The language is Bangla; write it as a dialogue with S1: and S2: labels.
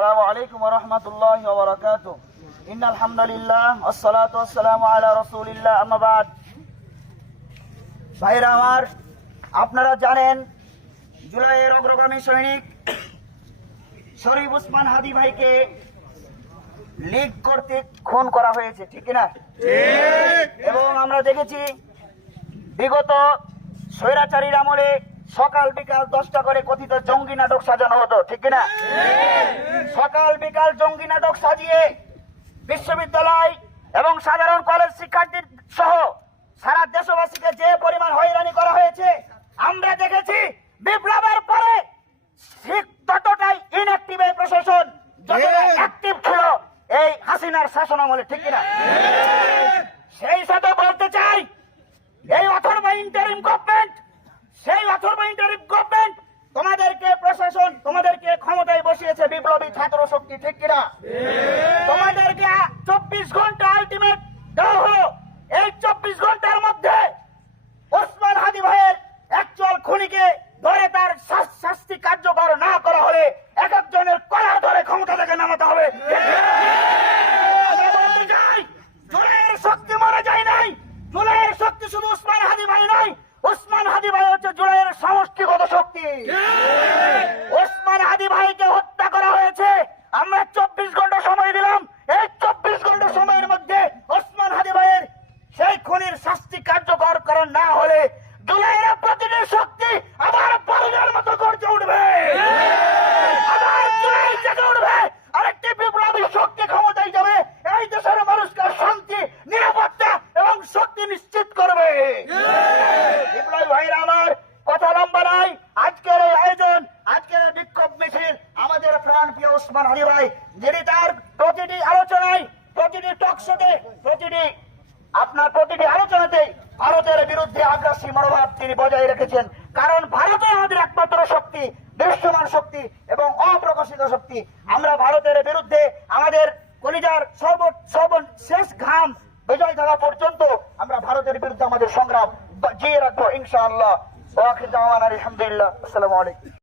S1: আসসালামু আলাইকুম রহমতুল্লাহ আমার আপনারা জানেন জুলাইয়ের অগ্রগামী সৈনিক শরীফ উসমান হাদি ভাইকে লীগ কর্তৃক খুন করা হয়েছে ঠিক না এবং আমরা দেখেছি বিগত স্বৈরাচারীর আমলে সকাল বিকাল দশটা করে কথিত জঙ্গি নাটক সাজানো হতো ঠিক না সকাল বিকাল জঙ্গি নাটক সাজিয়ে বিশ্ববিদ্যালয় এবং সাধারণ কলেজ শিক্ষার্থী সহ সারা দেশবাসীকে যে পরিমাণ হয়রানি করা হয়েছে আমরা দেখেছি বিপ্লবের পরে ঠিক ততটাই ইনঅ্যাক্টিভ এই প্রশাসন যতটা অ্যাক্টিভ ছিল এই হাসিনার শাসন আমলে ঠিক না সেই সাথে বলতে চাই এই অথর্ব ইন্টারিম গভর্নমেন্ট সেই অথর্ব ইন্টারিম গভর্নমেন্ট তোমাদেরকে প্রশাসন তোমাদেরকে ক্ষমতায় বসিয়েছে বিপ্লবী ছাত্র শক্তি ঠিক কিনা? তোমাদেরকে চব্বিশ ঘণ্টা আলটিমেট দেওয়া হলো। এই চব্বিশ ঘণ্টার মধ্যে ওসমান হাদি ভাইয়ের একচুয়াল খুনিকে ধরে তার শাস- শাস্তি কার্যকর না করা হলে এক একজনের কলার ধরে ক্ষমতা থেকে নামাতে হবে। জুলাইয়ের শক্তি মারা যায় নাই। জুলাইয়ের শক্তি শুধু ওসমান হাদি ভাই নয় ওসমান হাদি ভাই হচ্ছে জুলাইয়ের সমষ্টিগত শক্তি। ওসমান হাদি ভাইকে হত্যা করা হয়েছে। আমরা চব্বিশ ঘণ্টা সময় দিলাম। এই চব্বিশ ঘণ্টা সময়ের মধ্যে ওসমান হাদি ভাইয়ের সেই খুনির শাস্তি কার্যকর করা না হলে জুলাইয়ের প্রতিটি শক্তি আবার বারুদের মতো গর্জে উঠবে। আবার জুলাই জেগে উঠবে। আরেকটি বিপ্লবী শক্তি ক্ষমতায় যাবে। এই দেশের মানুষকে শান্তি নিরাপত্তা এবং শক্তি নিশ্চিত করবে বিপ্লবী ভাইরা আমার কথা লম্বা নাই আজকের এই আয়োজন আজকের এই বিক্ষোভ মিছিল আমাদের প্রাণ প্রিয় ওসমান হানি ভাই, যিনি তার প্রতিটি আলোচনায়, প্রতিটি টকশোতে প্রতিটি আপনার প্রতিটি আলোচনাতে ভারতের বিরুদ্ধে আগ্রাসী মনোভাব তিনি বজায় রেখেছেন। কারণ ভারতে আমাদের একমাত্র শক্তি, দৃশ্যমান শক্তি এবং অপ্রকাশিত শক্তি। আমরা ভারতের বিরুদ্ধে আমাদের কলিজার সর্ব সর্ব শেষ ঘাম বিজয় থাকা পর্যন্ত আমরা ভারতের বিরুদ্ধে আমাদের সংগ্রাম জিয়ে রাখব, ইনশাআল্লাহ। আলহামদুলিল্লাহ। আসসালামু আলাইকুম।